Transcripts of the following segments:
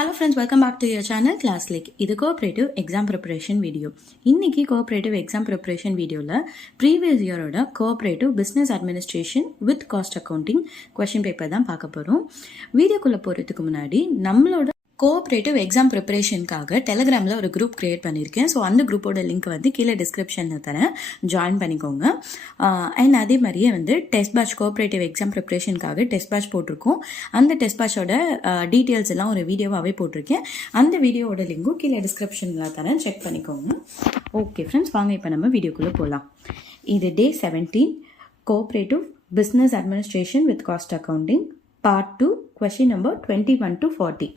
Hello friends, welcome back to your channel ClassLink. இது cooperative exam preparation video. இன்னைக்கு cooperative exam preparation வீடியோவில் previous இயரோட cooperative business administration with cost accounting question paper தான் பார்க்க போகிறோம். வீடியோக்குள்ளே போகிறதுக்கு முன்னாடி நம்மளோட கோஆபரேட்டிவ் எக்ஸாம் ப்ரிப்பரேஷனுக்காக டெலிகிராமில் ஒரு குரூப் கிரியேட் பண்ணியிருக்கேன். ஸோ அந்த குரூப்போட லிங்க் வந்து கீழே டிஸ்கிரிப்ஷனில் தரேன், ஜாயின் பண்ணிக்கோங்க. அண்ட் அதே மாதிரியே வந்து டெஸ்ட் பேட்ச் கோஆபரேட்டிவ் எக்ஸாம் ப்ரிப்பரேஷனுக்காக டெஸ்ட் பேட்ச் போட்டிருக்கோம். அந்த டெஸ்ட் பேட்சோட டீட்டெயில்ஸ் எல்லாம் ஒரு வீடியோவாகவே போட்டிருக்கேன். அந்த வீடியோவோட லிங்க்கும் கீழே டிஸ்கிரிப்ஷனில் தரேன், செக் பண்ணிக்கோங்க. ஓகே ஃப்ரெண்ட்ஸ், வாங்க இப்போ நம்ம வீடியோக்குள்ளே போகலாம். இது டே 17 cooperative business administration with cost accounting part 2 question number 21 to 40.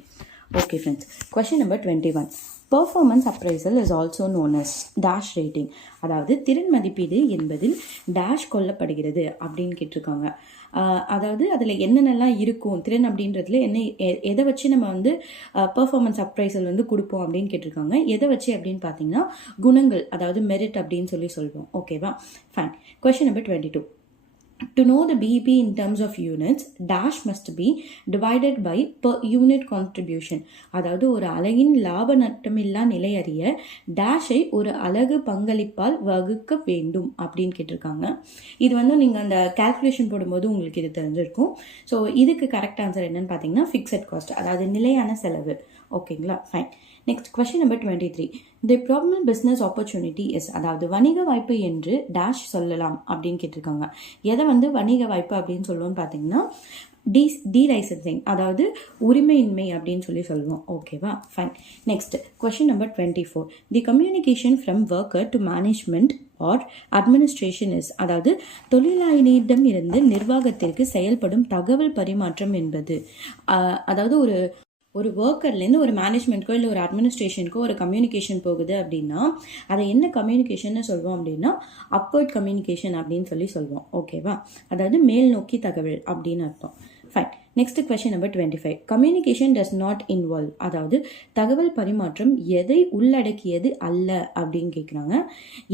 Okay friends, question number 21. Performance appraisal is also known as dash rating. அதாவது திறன் மதிப்பீடு என்பதில் டேஷ் கொள்ளப்படுகிறது அப்படின்னு கேட்டிருக்காங்க. அதாவது அதில் என்னென்னலாம் இருக்கும், திறன் அப்படின்றதுல எதை வச்சு நம்ம வந்து பெர்ஃபார்மன்ஸ் அப்ரைசல் வந்து கொடுப்போம் அப்படின்னு கேட்டிருக்காங்க. எதை வச்சு அப்படின்னு பார்த்தீங்கன்னா குணங்கள், அதாவது மெரிட் அப்படின்னு சொல்லுவோம். ஓகேவா, fine. Question number 22. To know the BEP in terms of units, dash must be divided by per unit contribution. அதாவது ஒரு அலகின் லாப நட்டமில்லா நிலை அறிய டேஷை ஒரு அலகு பங்களிப்பால் வகுக்க வேண்டும் அப்படின்னு கேட்டிருக்காங்க. இது வந்து நீங்கள் அந்த கால்குலேஷன் போடும்போது உங்களுக்கு இது தெரிஞ்சிருக்கும். ஸோ இதுக்கு கரெக்ட் ஆன்சர் என்னன்னு பார்த்தீங்கன்னா ஃபிக்ஸட் காஸ்ட், அதாவது நிலையான செலவு. ஓகேங்களா, fine. Next question number 23. The probable business opportunity is, அதாவது வணிக வாய்ப்பு என்று டேஷ் சொல்லலாம் அப்படின்னு கேட்டிருக்காங்க. எதை வந்து வணிக வாய்ப்பு அப்படின்னு சொல்லுவோம்னு பார்த்தீங்கன்னா லைசன்சிங், அதாவது உரிமையின்மை அப்படின்னு சொல்லுவோம். ஓகேவா, fine. Next question number 24. The communication from worker to management R administration is, அதாவது தொழிலாளியிடம் இருந்து நிர்வாகத்திற்கு செயல்படும் தகவல் பரிமாற்றம் என்பது, அதாவது ஒரு ஒர்க்கர்லேருந்து ஒரு மேனேஜ்மெண்ட்க்கோ இல்லை ஒரு அட்மினிஸ்ட்ரேஷனுக்கோ ஒரு கம்யூனிகேஷன் போகுது அப்படின்னா அதை என்ன கம்யூனிகேஷன்னு சொல்வோம் அப்படின்னா அப்வர்ட் கம்யூனிகேஷன் அப்படின்னு சொல்லுவோம். ஓகேவா, அதாவது மேல் நோக்கி தகவல் அப்படின்னு அர்த்தம். Fine. Next question number 25. Communication does not involve, அதாவது தகவல் பரிமாற்றம் எதை உள்ளடக்கியது அல்ல அப்படின்னு கேட்குறாங்க.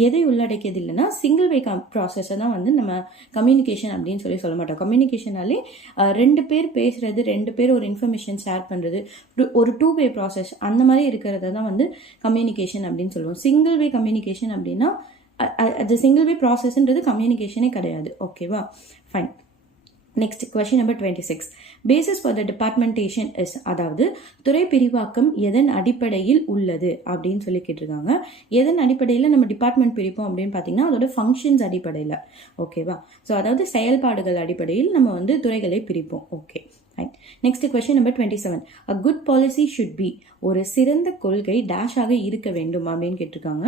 எதை உள்ளடக்கியது இல்லைன்னா சிங்கிள் வே ப்ராசஸை தான் வந்து நம்ம கம்யூனிகேஷன் அப்படின்னு சொல்ல மாட்டோம். கம்யூனிகேஷனாலே ரெண்டு பேர் பேசுறது, ரெண்டு பேர் ஒரு இன்ஃபர்மேஷன் ஷேர் பண்ணுறது, ஒரு 2 வே ப்ராசஸ் அந்த மாதிரி இருக்கிறத தான் வந்து கம்யூனிகேஷன் அப்படின்னு சொல்லுவோம். சிங்கிள் வே கம்யூனிகேஷன் அப்படின்னா அது சிங்கிள் வே ப்ராசஸ்ன்றது கம்யூனிகேஷனே கிடையாது. ஓகேவா, fine. Next question number 26. Basis for the departmentation is, அதாவது துறை பிரிவாக்கம் எதன் அடிப்படையில் உள்ளது அப்படின்னு கேட்டிருக்காங்க. எதன் அடிப்படையில் நம்ம டிபார்ட்மெண்ட் பிரிப்போம் அப்படின்னு பார்த்தீங்கன்னா அதோட ஃபங்க்ஷன்ஸ் அடிப்படையில். ஓகேவா, ஸோ அதாவது செயல்பாடுகள் அடிப்படையில் நம்ம வந்து துறைகளை பிரிப்போம். Okay, fine. Next question number 27. A good policy should be, ஒரு சிறந்த கொள்கை டேஷாக இருக்க வேண்டும் அப்படின்னு கேட்டிருக்காங்க.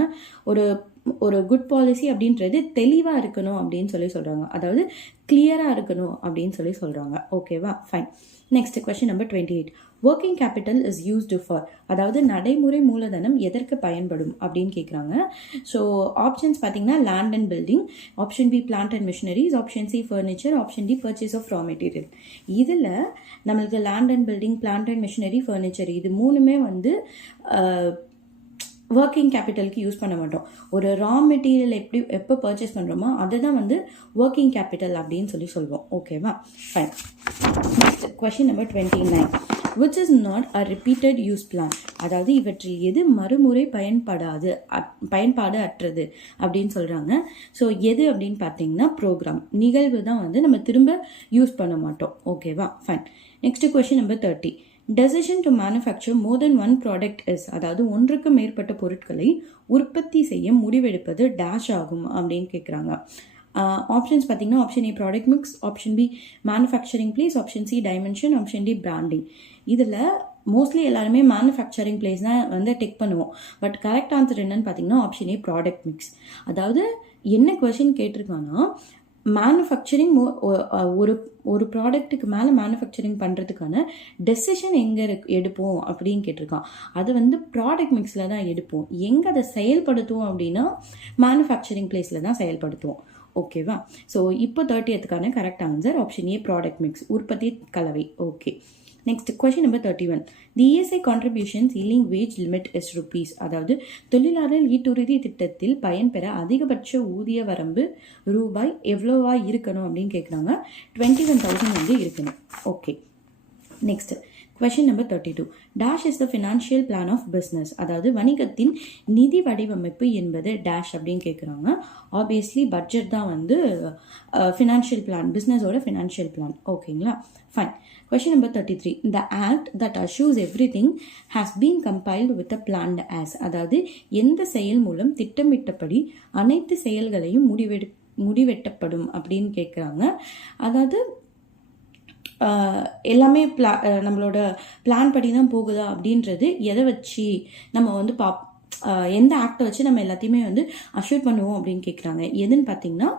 ஒரு குட் பாலிசி அப்படின்றது தெளிவாக இருக்கணும் அப்படின்னு சொல்கிறாங்க, அதாவது கிளியராக இருக்கணும் அப்படின்னு சொல்கிறாங்க. ஓகேவா, fine. Next question number 28. Working capital is used for, அதாவது நடைமுறை மூலதனம் எதற்கு பயன்படும் அப்படின்னு கேட்குறாங்க. ஸோ ஆப்ஷன்ஸ் பார்த்தீங்கன்னா land and building, option B plant and machineries, option C furniture, option D purchase of raw material. இதில் நம்மளுக்கு land and building, plant and machinery, furniture இது மூணுமே வந்து ஒர்க்கிங் கேபிட்டலுக்கு யூஸ் பண்ண மாட்டோம். ஒரு ரா மெட்டீரியல் எப்போ பர்ச்சேஸ் பண்ணுறோமோ அதை தான் வந்து ஒர்க்கிங் கேபிட்டல் அப்படின்னு சொல்லுவோம். ஓகேவா, fine. Next question number 29. Which is not a repeated use plan, அதாவது இவற்றில் எது மறுமுறை பயன்பாடு அற்றது அப்படின்னு சொல்கிறாங்க. ஸோ எது அப்படின்னு பார்த்தீங்கன்னா ப்ரோக்ராம், நிகழ்வு தான் வந்து நம்ம திரும்ப யூஸ் பண்ண மாட்டோம். ஓகேவா, fine. Next question number 30. Decision to manufacture more than one product is, அதாவது ஒன்றுக்கு மேற்பட்ட பொருட்களை உற்பத்தி செய்ய முடிவெடுப்பது டேஷ் ஆகும் அப்படின்னு கேட்குறாங்க. ஆப்ஷன்ஸ் பார்த்தீங்கன்னா option A product mix, option B manufacturing place, option C dimension, option D branding. இதில் மோஸ்ட்லி எல்லாருமே மேனுஃபேக்சரிங் பிளேஸ் தான் வந்து டெக் பண்ணுவோம். பட் கரெக்ட் ஆன்சர் என்னன்னு பார்த்தீங்கன்னா ஆப்ஷன் ஏ ப்ராடக்ட் மிக்ஸ். அதாவது என்ன கொஸ்டின் கேட்டிருக்காங்கன்னா மேனுஃபேக்சரிங் ஒரு ப்ராடக்ட்டுக்கு மேலே மேனுஃபேக்சரிங் பண்ணுறதுக்கான டெசிஷன் எங்கே எடுப்போம் அப்படின்னு கேட்டிருக்கான். அது வந்து ப்ராடக்ட் மிக்ஸில் தான் எடுப்போம். எங்கே அதை செயல்படுத்துவோம் அப்படின்னா மேனுஃபேக்சரிங் பிளேஸில் தான் செயல்படுத்துவோம். ஓகேவா, ஸோ இப்போ 30th correct answer option A product mix, உற்பத்தி கலவை. Okay, next question number 31. The ESI contribution ceiling wage limit is rupees, அதாவது தொழிலாளர் ஈட்டுறுதி திட்டத்தில் பயன்பெற அதிகபட்ச ஊதிய வரம்பு ரூபாய் எவ்வளோவா இருக்கணும் அப்படின்னு கேட்குறாங்க. 21,000 வந்து இருக்கணும். Okay, next Question number 32. Dash is the financial plan of business. அதாவது வணிகத்தின் நிதி வடிவமைப்பு என்பது டேஷ் அப்படின்னு கேட்குறாங்க. ஆப்வியஸ்லி பட்ஜெட் தான் வந்து ஃபினான்ஷியல் பிளான், பிஸ்னஸோட ஃபினான்ஷியல் பிளான். ஓகேங்களா? Fine. Question number 33. The act that assures everything has been compiled with a planned as. அதாவது எந்த செயல் மூலம் திட்டமிட்டபடி அனைத்து செயல்களையும் முடிவெட்டப்படும் அப்படின்னு கேட்குறாங்க. அதாவது எல்லாமே நம்மளோட பிளான் படி தான் போகுதா அப்படின்றது எதை வச்சு நம்ம வந்து எந்த ஆக்டை வச்சு நம்ம எல்லாத்தையுமே வந்து அஷ்யூர் பண்ணுவோம் அப்படின்னு கேட்குறாங்க. எதுன்னு பார்த்தீங்கன்னா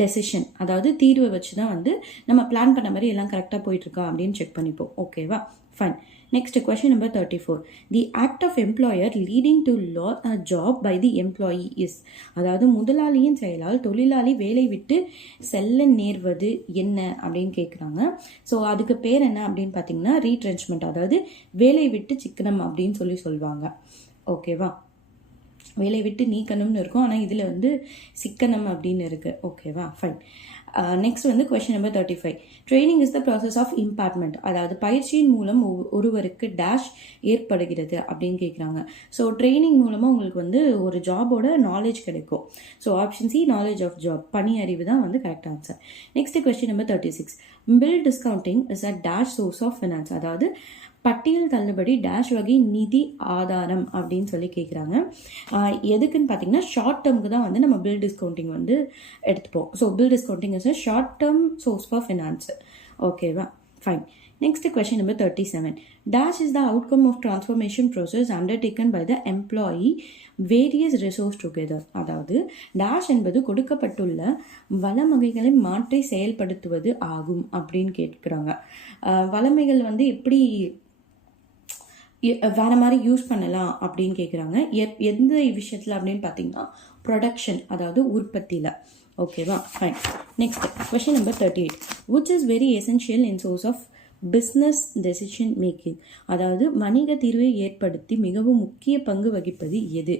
டெசிஷன், அதாவது தீர்வை வச்சு தான் வந்து நம்ம பிளான் பண்ண மாதிரி எல்லாம் கரெக்டாக போயிட்டுருக்கா அப்படின்னு செக் பண்ணிப்போம். ஓகேவா? Fine. Next, question number 34. The act of employer leading to lose a job by the employee is. அதாவது முதலாளியின் செயலால் தொழிலாளி வேலை விட்டு செல்ல நேர்வது என்ன அப்படின்னு கேட்குறாங்க. ஸோ அதுக்கு பேர் என்ன அப்படின்னு பார்த்தீங்கன்னா ரீட்ரென்ச்மெண்ட், அதாவது வேலை விட்டு சிக்கனம் அப்படின்னு சொல்லுவாங்க. ஓகேவா? வேலை விட்டு நீக்கணும்னு இருக்கும், ஆனால் இதில் வந்து சிக்கனம் அப்படின்னு இருக்குது. ஓகேவா? ஃபைன். நெக்ஸ்ட் வந்து question number 35. Training is the process of impartment, அதாவது பயிற்சியின் மூலம் ஒருவருக்கு டேஷ் ஏற்படுகிறது அப்படின்னு கேட்குறாங்க. ஸோ ட்ரைனிங் மூலமாக உங்களுக்கு வந்து ஒரு ஜாபோட நாலேஜ் கிடைக்கும். So option C knowledge of job, பணி அறிவு தான் வந்து correct answer. Next question number 36. Bill discounting is a dash source of finance, அதாவது பட்டியல் தள்ளுபடி டேஷ் வகை நிதி ஆதாரம் அப்படின்னு கேட்குறாங்க. எதுக்குன்னு பார்த்தீங்கன்னா ஷார்ட் டேர்முக்கு தான் வந்து நம்ம பில் டிஸ்கவுண்டிங் வந்து எடுத்துப்போம். So bill discounting is a short term source for finance. ஓகேவா? Fine. Next, question number 37. Dash is the outcome of transformation process undertaken by the employee various resource together. அதாவது dash என்பது கொடுக்கப்பட்டுள்ள வளமைகளை மாற்றி செயல்படுத்துவது ஆகும் அப்படின்னு கேட்குறாங்க. வளமைகள் வந்து எப்படி வேற மாதிரி யூஸ் பண்ணலாம் அப்படின்னு கேட்குறாங்க. எந்த விஷயத்தில் அப்படின்னு பார்த்தீங்கன்னா ப்ரொடக்ஷன், அதாவது உற்பத்தியில். ஓகேவா? Fine. Next question number 38. which is very essential in source of business decision making, அதாவது வணிக தீர்வை ஏற்படுத்தி மிகவும் முக்கிய பங்கு வகிப்பது எது?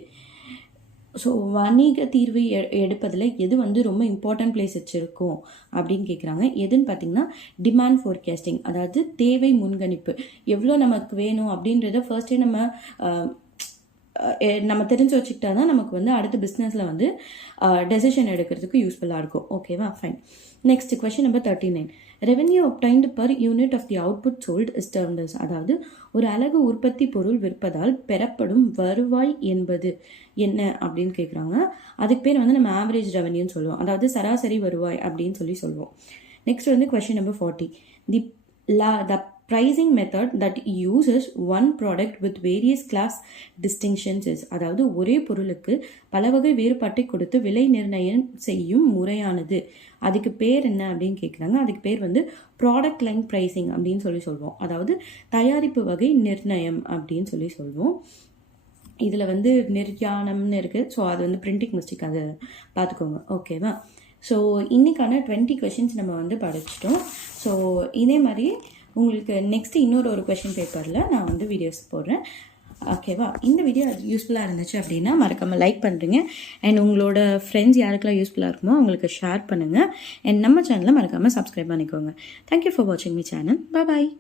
ஸோ வணிக தீர்வை எடுப்பதில் எது வந்து ரொம்ப இம்பார்ட்டன்ட் பிளேஸ் வச்சுருக்கோம் அப்படின்னு கேட்குறாங்க. எதுன்னு பார்த்தீங்கன்னா டிமாண்ட் ஃபோர்காஸ்டிங், அதாவது தேவை முன்கணிப்பு. எவ்வளோ நமக்கு வேணும் அப்படின்றத ஃபர்ஸ்டே நம்ம தெரிஞ்சு வச்சுக்கிட்டா தான் நமக்கு வந்து அடுத்த பிஸ்னஸில் வந்து டெசிஷன் எடுக்கிறதுக்கு யூஸ்ஃபுல்லாக இருக்கும். ஓகேவா? Fine. Next question number 39. Revenue obtained per unit of the output sold is termed as, அதாவது ஒரு அலகு உற்பத்தி பொருள் விற்பதால் பெறப்படும் வருவாய் என்பது என்ன அப்படின்னு கேட்குறாங்க. அதுக்கு பேர் வந்து நம்ம ஆவரேஜ் ரெவென்யூன்னு சொல்லுவோம், அதாவது சராசரி வருவாய் அப்படின்னு சொல்லுவோம். நெக்ஸ்ட் வந்து question number 40. The pricing method that uses one product with various class distinctions is, அதாவது ஒரே பொருளுக்கு பல வகை வேறுபாட்டை கொடுத்து விலை நிர்ணயம் செய்யும் முறையானது. அதுக்கு பேர் என்ன அப்படின்னு கேட்குறாங்க. அதுக்கு பேர் வந்து ப்ராடக்ட் லைன் ப்ரைஸிங் அப்படின்னு சொல்லுவோம், அதாவது தயாரிப்பு வகை நிர்ணயம் அப்படின்னு சொல்லுவோம். இதில் வந்து நிர்யாணம்னு இருக்குது. ஸோ அது வந்து பிரிண்டிங் மிஸ்டேக், அதை பார்த்துக்கோங்க. ஓகேவா? ஸோ இன்னைக்கான 20 கொஷின்ஸ் நம்ம வந்து படிச்சிட்டோம். ஸோ இதே மாதிரி உங்களுக்கு நெக்ஸ்ட்டு இன்னொரு கொஷின் பேப்பரில் நான் வந்து வீடியோஸ் போடுறேன். ஓகேவா? இந்த வீடியோ யூஸ்ஃபுல்லாக இருந்துச்சு அப்படின்னா மறக்காமல் லைக் பண்ணுறீங்க. அண்ட் உங்களோட ஃப்ரெண்ட்ஸ் யாருக்கெல்லாம் யூஸ்ஃபுல்லாக இருக்குமோ அவங்களுக்கு ஷேர் பண்ணுங்கள். அண்ட் நம்ம சேனலை மறக்காமல் சப்ஸ்கிரைப் பண்ணிக்கோங்க. தேங்க்யூ ஃபார் வாட்சிங் மை சேனல். பாய்.